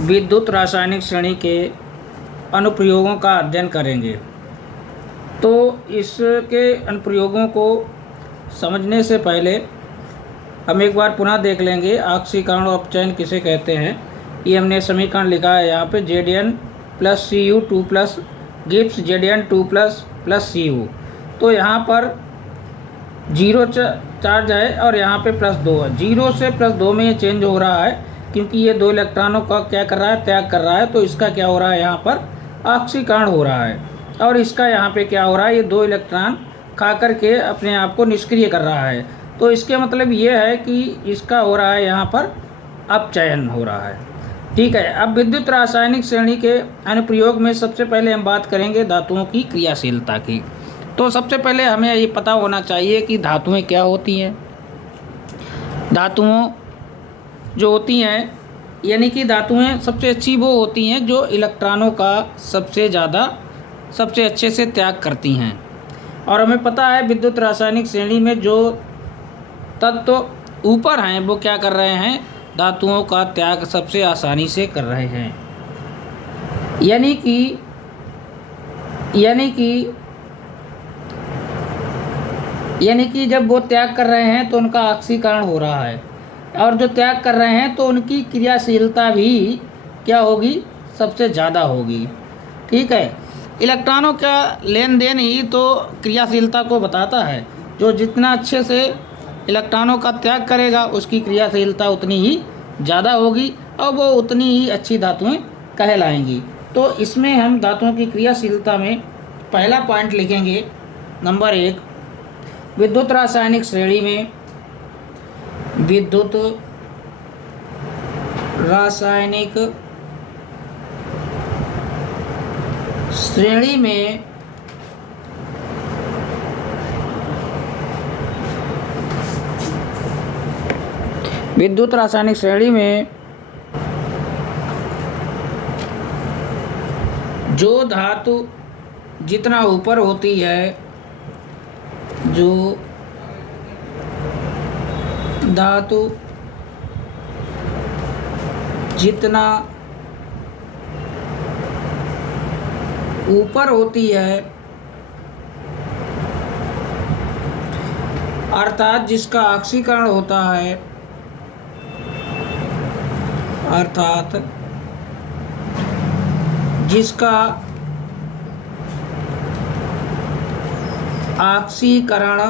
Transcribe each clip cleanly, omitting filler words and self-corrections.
विद्युत रासायनिक श्रेणी के अनुप्रयोगों का अध्ययन करेंगे। तो इसके अनुप्रयोगों को समझने से पहले हम एक बार पुनः देख लेंगे ऑक्सीकरण और अपचयन किसे कहते हैं। ये हमने समीकरण लिखा है यहाँ पे Zn plus Cu2 plus Gibbs Zn2 plus Cu। तो यहाँ पर जीरो चार्ज है और यहाँ पे +2 है। 0 से +2 में ये चेंज हो रहा है क्योंकि ये 2 इलेक्ट्रॉनों का क्या कर रहा है, त्याग कर रहा है। तो इसका क्या हो रहा है, यहाँ पर ऑक्सीकरण हो रहा है। और इसका यहाँ पे क्या हो रहा है, ये 2 इलेक्ट्रॉन खा करके अपने आप को निष्क्रिय कर रहा है। तो इसके मतलब ये है कि इसका हो रहा है यहाँ पर अपचयन हो रहा है। ठीक है। अब विद्युत रासायनिक श्रेणी के अनुप्रयोग में सबसे पहले हम बात करेंगे धातुओं की क्रियाशीलता की। तो सबसे पहले हमें ये पता होना चाहिए कि धातुएं क्या होती हैं। धातुओं जो होती हैं, यानी कि धातुएं सबसे अच्छी वो होती हैं जो इलेक्ट्रॉनों का सबसे अच्छे से त्याग करती हैं। और हमें पता है विद्युत रासायनिक श्रेणी में जो तत्व ऊपर हैं वो क्या कर रहे हैं, धातुओं का त्याग सबसे आसानी से कर रहे हैं। यानी कि जब वो त्याग कर रहे हैं तो उनका ऑक्सीकरण हो रहा है, और जो त्याग कर रहे हैं तो उनकी क्रियाशीलता भी क्या होगी, सबसे ज़्यादा होगी। ठीक है। इलेक्ट्रॉनों का लेन देन ही तो क्रियाशीलता को बताता है। जो जितना अच्छे से इलेक्ट्रॉनों का त्याग करेगा उसकी क्रियाशीलता उतनी ही ज़्यादा होगी और वो उतनी ही अच्छी धातुएं कहलाएंगी। तो इसमें हम धातुओं की क्रियाशीलता में पहला पॉइंट लिखेंगे, नंबर 1, विद्युत रासायनिक श्रेणी में विद्युत रासायनिक श्रेणी में जो धातु जितना ऊपर होती है, जो धातु जितना ऊपर होती है, अर्थात जिसका ऑक्सीकरण होता है, अर्थात जिसका ऑक्सीकरण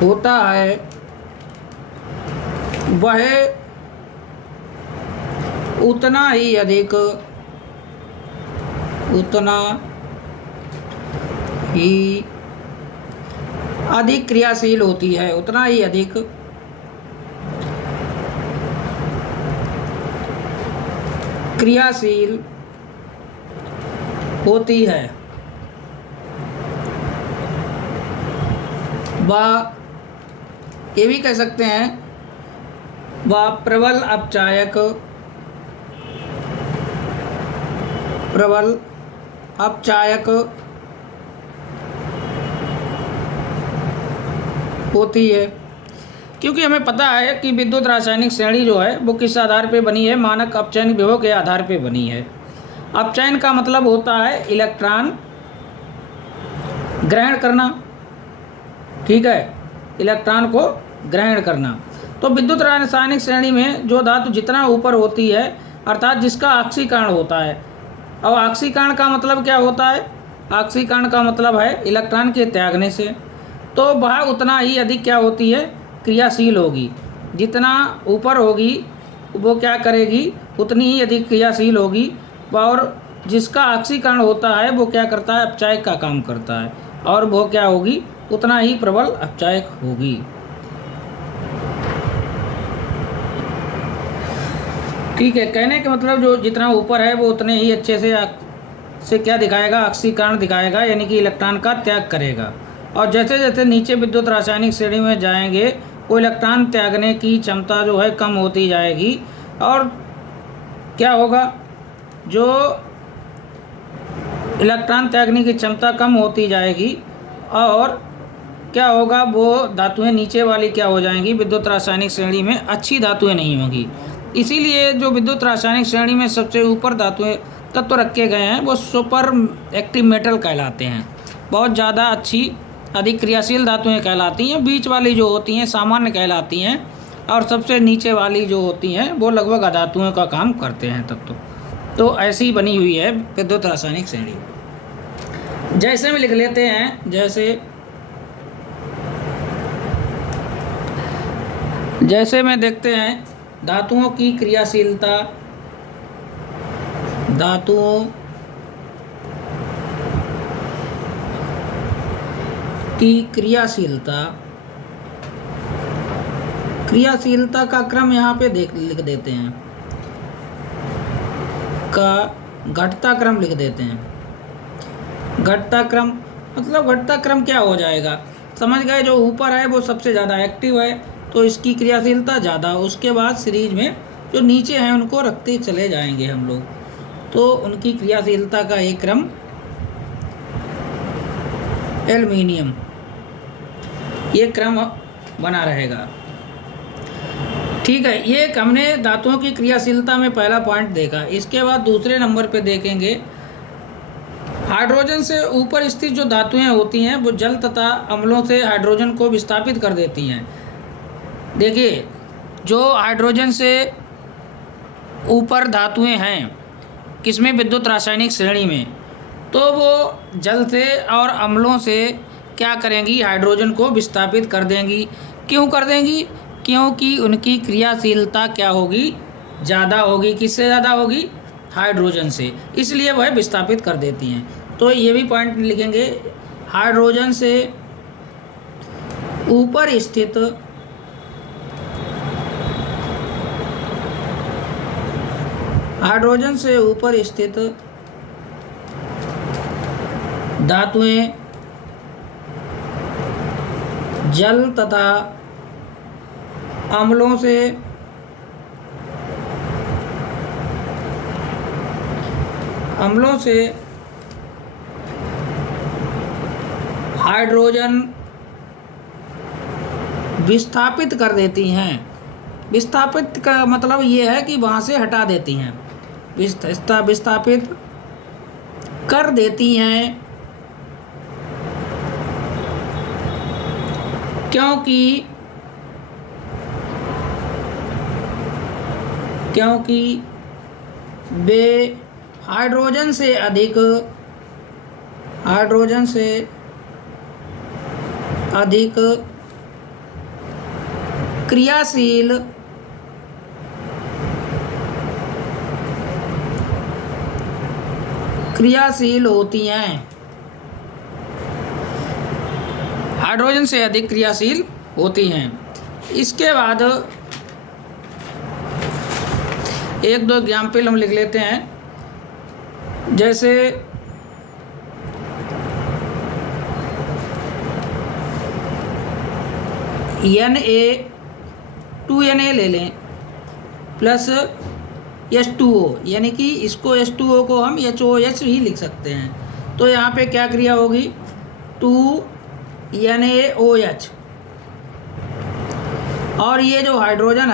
होता है, वह उतना ही अधिक क्रियाशील होती है, उतना ही अधिक क्रियाशील होती है। वह ये भी कह सकते हैं वह प्रबल अपचायक होती है। क्योंकि हमें पता है कि विद्युत रासायनिक श्रेणी जो है वो किस आधार पे बनी है, मानक अपचयन विभव के आधार पे बनी है। अपचयन का मतलब होता है इलेक्ट्रॉन ग्रहण करना। ठीक है, इलेक्ट्रॉन को ग्रहण करना। तो विद्युत रासायनिक श्रेणी में जो धातु जितना ऊपर होती है, अर्थात जिसका ऑक्सीकरण होता है। अब ऑक्सीकरण का मतलब क्या होता है, ऑक्सीकरण का मतलब है इलेक्ट्रॉन के त्यागने से। तो वह उतना ही अधिक क्या होती है, क्रियाशील होगी। जितना ऊपर होगी वो क्या करेगी, उतनी ही अधिक क्रियाशील होगी। और जिसका ऑक्सीकरण होता है वो क्या करता है, अपचायक का काम करता है, और वो क्या होगी, उतना ही प्रबल अपचायक होगी। ठीक है। कहने का मतलब जो जितना ऊपर है वो उतने ही अच्छे से क्या दिखाएगा, ऑक्सीकरण दिखाएगा, यानी कि इलेक्ट्रॉन का त्याग करेगा। और जैसे जैसे नीचे विद्युत रासायनिक श्रेणी में जाएंगे वो इलेक्ट्रॉन त्यागने की क्षमता जो है कम होती जाएगी। और क्या होगा, जो इलेक्ट्रॉन त्यागने की क्षमता कम होती जाएगी और क्या होगा, वो धातुएं नीचे वाली क्या हो जाएंगी, विद्युत रासायनिक श्रेणी में अच्छी धातुएं नहीं होंगी। इसीलिए जो विद्युत रासायनिक श्रेणी में सबसे ऊपर धातुएं तत्व रखे गए हैं वो सुपर एक्टिव मेटल कहलाते हैं। बहुत ज़्यादा अच्छी अधिक क्रियाशील धातुएं कहलाती हैं। बीच वाली जो होती हैं सामान्य कहलाती हैं और सबसे नीचे वाली जो होती हैं वो लगभग अधातुओं का काम करते हैं तत्व। तो ऐसी बनी हुई है विद्युत रासायनिक श्रेणी। जैसे में लिख लेते हैं, जैसे में देखते हैं धातुओं की क्रियाशीलता, धातुओं की क्रियाशीलता का क्रम यहाँ पे लिख देते हैं, का घटता क्रम लिख देते हैं। घटता क्रम मतलब घटता क्रम क्या हो जाएगा, समझ गए। जो ऊपर है वो सबसे ज़्यादा एक्टिव है तो इसकी क्रियाशीलता ज़्यादा, उसके बाद सीरीज में जो नीचे हैं उनको रखते चले जाएंगे हम लोग, तो उनकी क्रियाशीलता का एक क्रम एल्युमिनियम, ये क्रम बना रहेगा। ठीक है, ये हमने धातुओं की क्रियाशीलता में पहला पॉइंट देखा। इसके बाद दूसरे नंबर पे देखेंगे हाइड्रोजन से ऊपर स्थित जो धातुएं होती हैं वो जल तथा अम्लों से हाइड्रोजन को विस्थापित कर देती हैं। देखिए, जो हाइड्रोजन से ऊपर धातुएं हैं किसमें, विद्युत रासायनिक श्रेणी में, तो वो जल से और अम्लों से क्या करेंगी, हाइड्रोजन को विस्थापित कर देंगी। क्यों कर देंगी, क्योंकि उनकी क्रियाशीलता क्या होगी, ज़्यादा होगी। किससे ज़्यादा होगी, हाइड्रोजन से, इसलिए वह विस्थापित कर देती हैं। तो ये भी पॉइंट लिखेंगे, हाइड्रोजन से ऊपर स्थित धातुएं जल तथा अम्लों से हाइड्रोजन विस्थापित कर देती हैं। विस्थापित का मतलब ये है कि वहाँ से हटा देती हैं, विस्थापित कर देती हैं, क्योंकि वे हाइड्रोजन से अधिक क्रियाशील होती हैं। हाइड्रोजन से अधिक क्रियाशील होती हैं। इसके बाद एक दो एग्जाम्पल हम लिख लेते हैं। जैसे Na2Na ले लें प्लस H2O, यानी कि इसको H2O को हम HOH ही लिख सकते हैं। तो यहाँ पे क्या क्रिया होगी, 2NaOH, और ये जो हाइड्रोजन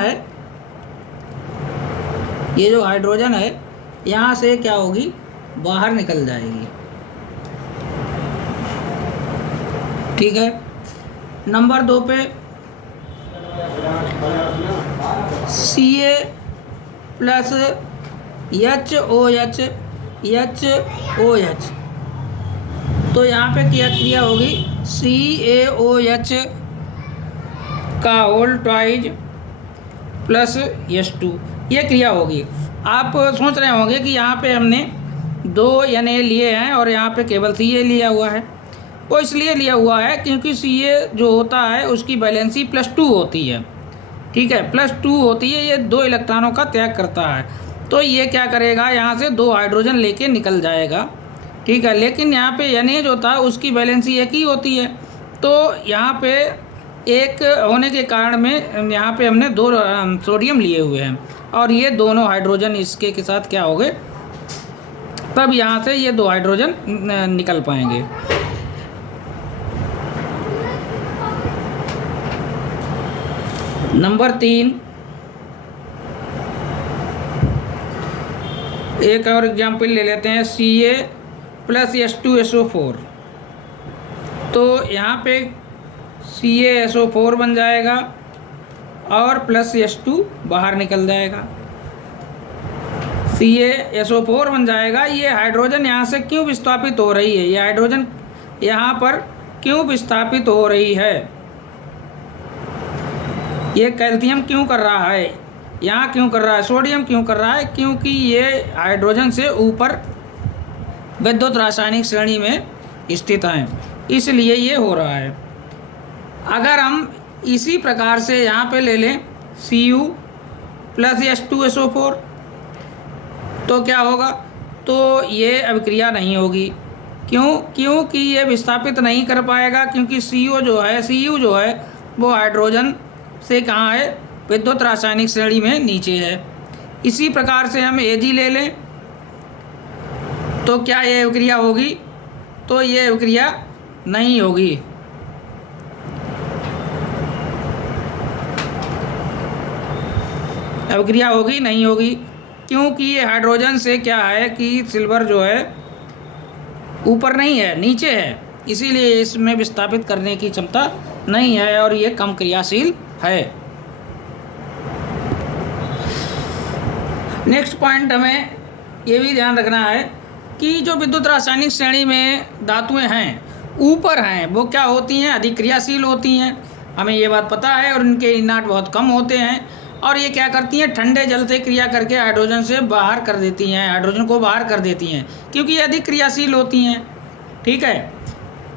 है यहाँ से क्या होगी, बाहर निकल जाएगी। ठीक है, नंबर 2 पे Ca प्लस HOH, तो यहाँ पे क्या क्रिया होगी, CaOH का होल ट्वाइज प्लस H2, ये क्रिया होगी। आप सोच रहे होंगे कि यहाँ पे हमने 2 Na लिए हैं और यहाँ पे केवल Ca लिया हुआ है। वो इसलिए लिया हुआ है क्योंकि Ca जो होता है उसकी वैलेंसी +2 होती है। ठीक है, +2 होती है, ये 2 इलेक्ट्रॉनों का त्याग करता है। तो ये क्या करेगा, यहाँ से 2 हाइड्रोजन लेके निकल जाएगा। ठीक है, लेकिन यहाँ पे Na जो था उसकी वैलेंसी 1 ही होती है। तो यहाँ पे एक होने के कारण में यहाँ पे हमने 2 सोडियम लिए हुए हैं और ये दोनों हाइड्रोजन इसके के साथ क्या हो गए, तब यहाँ से ये 2 हाइड्रोजन निकल पाएंगे। नंबर 3, एक और एग्जाम्पल ले लेते हैं, Ca प्लस H2SO4। तो यहाँ पे CaSO4 बन जाएगा और प्लस H2 बाहर निकल जाएगा, CaSO4 बन जाएगा। ये हाइड्रोजन यहाँ से क्यों विस्थापित हो रही है, ये हाइड्रोजन यहाँ पर क्यों विस्थापित हो रही है, ये कैल्शियम क्यों कर रहा है, यहाँ क्यों कर रहा है, सोडियम क्यों कर रहा है, क्योंकि ये हाइड्रोजन से ऊपर विद्युत रासायनिक श्रेणी में स्थित हैं, इसलिए ये हो रहा है। अगर हम इसी प्रकार से यहाँ पे ले लें Cu प्लस H2SO4 तो क्या होगा, तो ये अभिक्रिया नहीं होगी। क्योंकि ये विस्थापित नहीं कर पाएगा, क्योंकि Cu जो है वो हाइड्रोजन से कहाँ है, विद्युत रासायनिक श्रेणी में नीचे है। इसी प्रकार से हम Ag ले लें तो क्या ये अभिक्रिया होगी, तो ये अभिक्रिया नहीं होगी। अभिक्रिया होगी नहीं होगी, क्योंकि ये हाइड्रोजन से क्या है कि सिल्वर जो है ऊपर नहीं है, नीचे है, इसीलिए इसमें विस्थापित करने की क्षमता नहीं है और ये कम क्रियाशील है। नेक्स्ट पॉइंट हमें ये भी ध्यान रखना है कि जो विद्युत रासायनिक श्रेणी में धातुएं हैं ऊपर हैं वो क्या होती हैं, अधिक क्रियाशील होती हैं, हमें ये बात पता है, और इनके इनाट बहुत कम होते हैं और ये क्या करती हैं, ठंडे जल से क्रिया करके हाइड्रोजन से बाहर कर देती हैं, हाइड्रोजन को बाहर कर देती हैं, क्योंकि ये अधिक क्रियाशील होती हैं। ठीक है,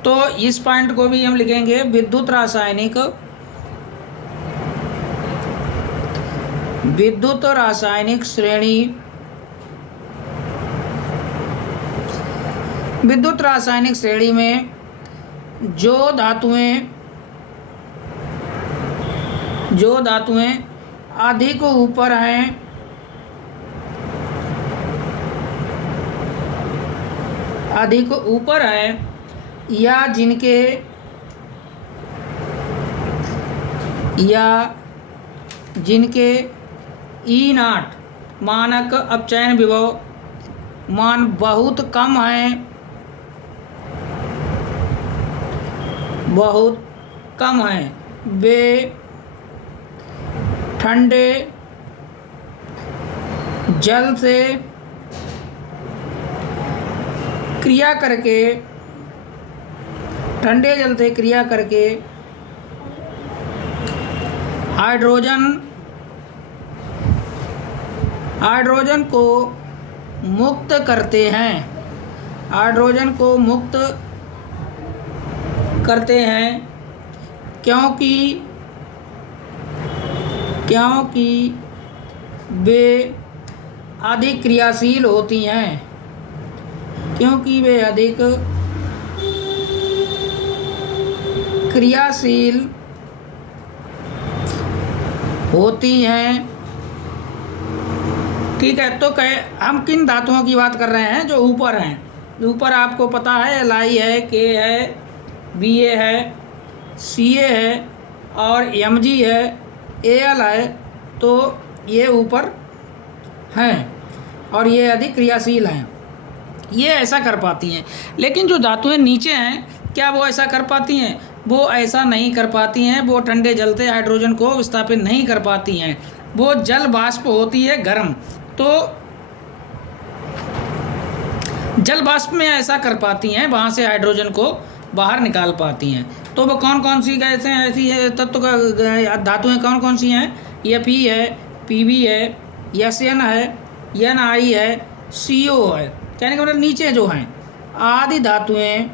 तो इस पॉइंट को भी हम लिखेंगे, विद्युत रासायनिक श्रेणी, विद्युत रासायनिक श्रेणी में जो धातुएं अधिक ऊपर हैं, या जिनके E0 मानक अपचयन विभव मान बहुत कम हैं, वे ठंडे जल से क्रिया करके हाइड्रोजन को मुक्त करते हैं, क्योंकि वे अधिक क्रियाशील होती हैं, ठीक है, तो हम किन धातुओं की बात कर रहे हैं, जो ऊपर हैं। ऊपर आपको पता है Li है, K है, Ba है, Ca है और Mg है, Al है, तो ये ऊपर हैं और ये अधिक क्रियाशील हैं, ये ऐसा कर पाती हैं। लेकिन जो धातुएं नीचे हैं, क्या वो ऐसा कर पाती हैं? वो ऐसा नहीं कर पाती हैं, वो ठंडे जल से हाइड्रोजन को विस्थापित नहीं कर पाती हैं, वो जल वाष्प होती है गर्म, तो जल वाष्प में ऐसा कर पाती हैं, वहाँ से हाइड्रोजन को बाहर निकाल पाती हैं। तो वो कौन कौन सी गैसें ऐसी है, तत्व का धातुएं कौन कौन सी हैं? Fe है, Pb है, Sn है, Ni है, CO है। कहने का मतलब नीचे जो हैं आदि धातुएं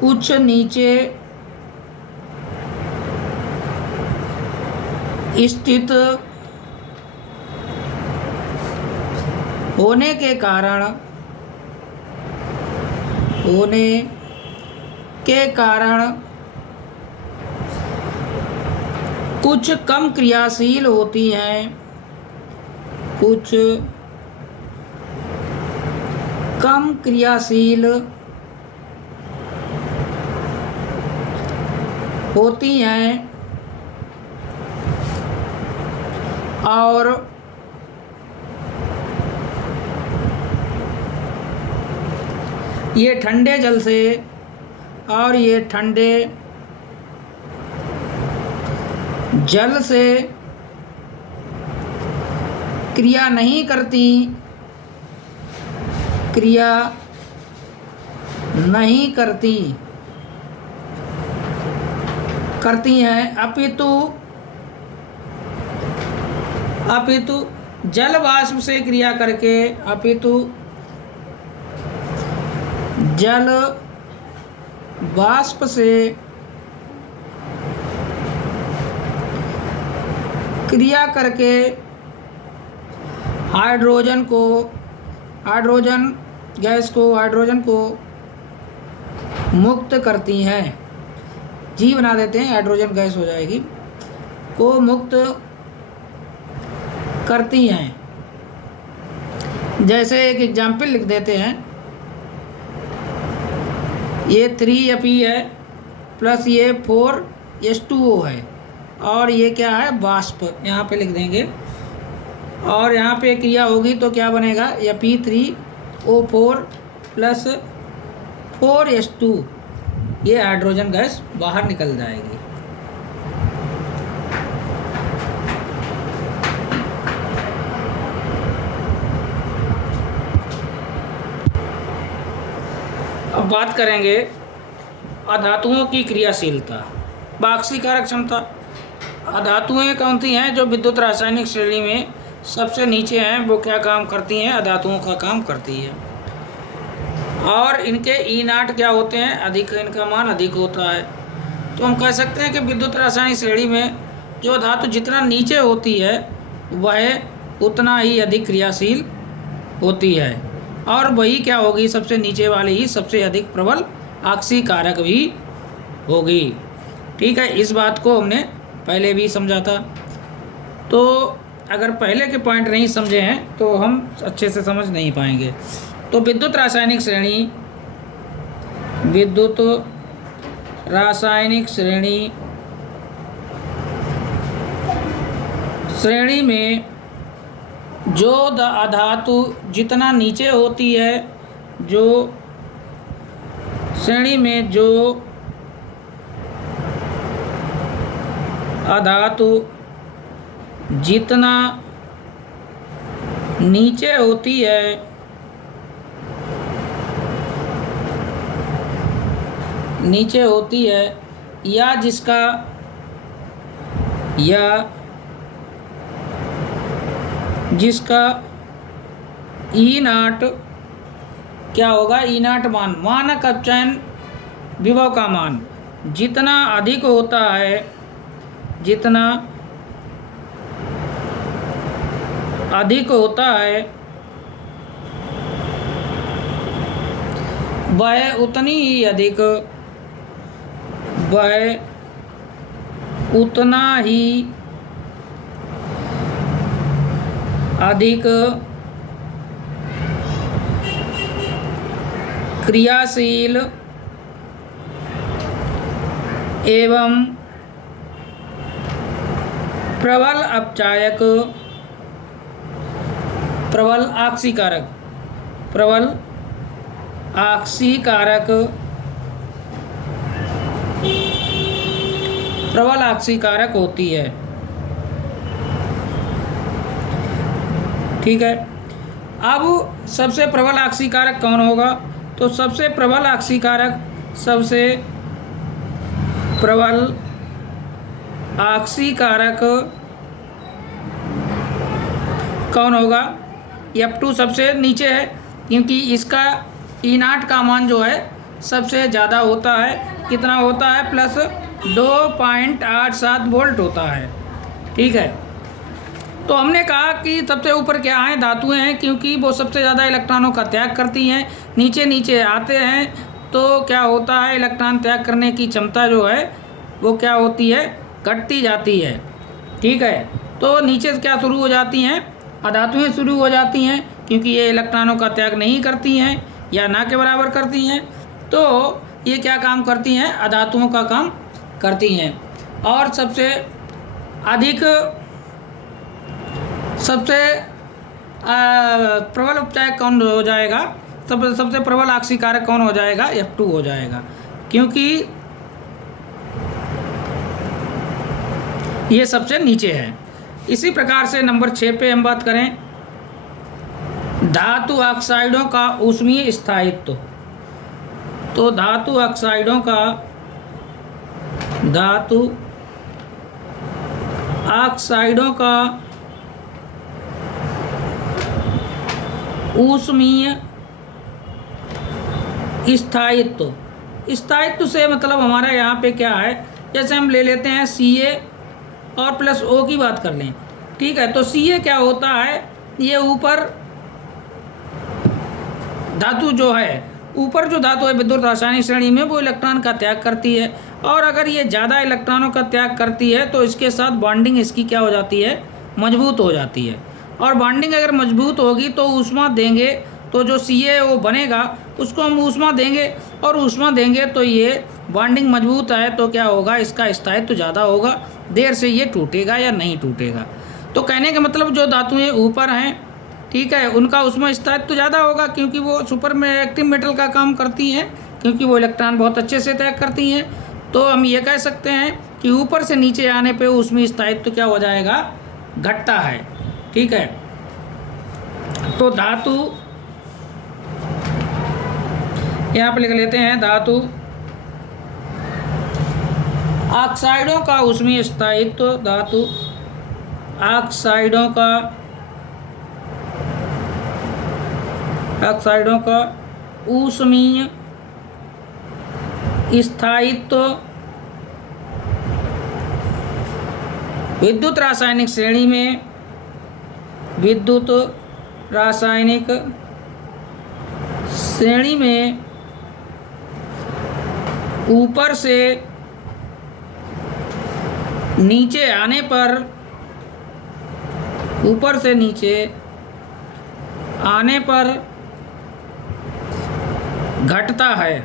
कुछ नीचे स्थित होने के कारण कुछ कम क्रियाशील होती हैं, और ये ठंडे जल से और ये ठंडे जल से क्रिया नहीं करती, क्रिया नहीं करती करती हैं, अपितु जल वाष्प से क्रिया करके, अपितु जल वाष्प से क्रिया करके हाइड्रोजन को मुक्त करती हैं। जी बना देते हैं, हाइड्रोजन गैस हो जाएगी, को मुक्त करती हैं। जैसे एक एग्जाम्पल लिख देते हैं, ये 3Fe है प्लस ये 4H2O है और ये क्या है, वाष्प, यहाँ पे लिख देंगे। और यहाँ पे क्रिया होगी तो क्या बनेगा, Fe3O4 प्लस 4H2, ये हाइड्रोजन गैस बाहर निकल जाएगी। अब बात करेंगे अधातुओं की क्रियाशीलता, बाक्षीकारक क्षमता। अधातुएं कौन सी हैं जो विद्युत रासायनिक श्रेणी में सबसे नीचे हैं, वो क्या काम करती हैं, अधातुओं का काम करती है। और इनके E0 क्या होते हैं, अधिक, इनका मान अधिक होता है। तो हम कह सकते हैं कि विद्युत रासायनिक श्रेणी में जो धातु जितना नीचे होती है वह उतना ही अधिक क्रियाशील होती है, और वही क्या होगी, सबसे नीचे वाली ही सबसे अधिक प्रबल आक्सीकारक भी होगी। ठीक है, इस बात को हमने पहले भी समझा था। तो अगर पहले के पॉइंट नहीं समझे हैं तो हम अच्छे से समझ नहीं पाएंगे। तो विद्युत रासायनिक श्रेणी में जो अधातु जितना नीचे होती है, जो श्रेणी में जो अधातु जितना नीचे होती है, या जिसका E0 क्या होगा, E0 मान, मानक अपचयन विभव का मान जितना अधिक होता है, जितना अधिक होता है वह उतनी ही अधिक, वह उतना ही अधिक क्रियाशील एवं प्रबल अपचायक, प्रबल आक्सीकारक होती है। ठीक है, अब सबसे प्रबल आक्सीकारक कौन होगा, तो सबसे प्रबल आक्सीकारक, सबसे प्रबल आक्सीकारक कौन होगा, F2 सबसे नीचे है क्योंकि इसका E0 का मान जो है सबसे ज़्यादा होता है, कितना होता है, प्लस 2.87 वोल्ट होता है। ठीक है, तो हमने कहा कि सबसे ऊपर क्या है, धातुएं हैं, क्योंकि वो सबसे ज़्यादा इलेक्ट्रॉनों का त्याग करती हैं। नीचे नीचे आते हैं तो क्या होता है, इलेक्ट्रॉन त्याग करने की क्षमता जो है वो क्या होती है, घटती जाती है। ठीक है, तो नीचे से क्या शुरू हो जाती हैं, अधातुएं शुरू हो जाती हैं, क्योंकि ये इलेक्ट्रॉनों का त्याग नहीं करती हैं या ना के बराबर करती हैं, तो ये क्या काम करती हैं, अधातुओं का काम करती हैं। और सबसे अधिक सबसे प्रबल उपचायक कौन हो जाएगा, सबसे प्रबल ऑक्सीकारक कौन हो जाएगा, F2 हो जाएगा, क्योंकि ये सबसे नीचे है। इसी प्रकार से नंबर 6 पे हम बात करें, धातु ऑक्साइडों का ऊष्मीय स्थायित्व। तो धातु ऑक्साइडों का ऊष्मीय स्थायित्व से मतलब हमारा यहाँ पे क्या है, जैसे हम ले लेते हैं Ca और प्लस O की बात कर लें, ठीक है। तो Ca क्या होता है, ये ऊपर धातु जो है, ऊपर जो धातु है विद्युत रासायनिक श्रेणी में, वो इलेक्ट्रॉन का त्याग करती है, और अगर ये ज़्यादा इलेक्ट्रॉनों का त्याग करती है तो इसके साथ बॉन्डिंग इसकी क्या हो जाती है, मजबूत हो जाती है। और बॉन्डिंग अगर मजबूत होगी तो ऊष्मा देंगे, तो जो CaO बनेगा उसको हम ऊष्मा देंगे, और ऊष्मा देंगे तो ये बॉन्डिंग मजबूत है तो क्या होगा, इसका स्थायित्व ज़्यादा होगा, देर से ये टूटेगा या नहीं टूटेगा। तो कहने का मतलब जो धातुएँ ऊपर हैं, ठीक है, उनका उसमें स्थायित्व ज़्यादा होगा, क्योंकि वो सुपर एक्टिव मेटल का काम करती हैं, क्योंकि वो इलेक्ट्रॉन बहुत अच्छे से त्याग करती हैं। तो हम ये कह सकते हैं कि ऊपर से नीचे आने पे उसमें स्थायित्व क्या हो जाएगा, घटता है, ठीक है। तो धातु यहाँ पे लिख लेते हैं, धातु ऑक्साइडों का ऊष्मीय स्थायित्व, धातु ऑक्साइडों का ऊष्मीय स्थायित्व विद्युत रासायनिक श्रेणी में ऊपर से नीचे आने पर घटता है,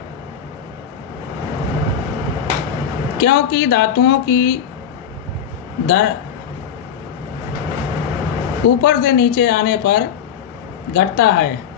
क्योंकि धातुओं की ऊपर से नीचे आने पर घटता है।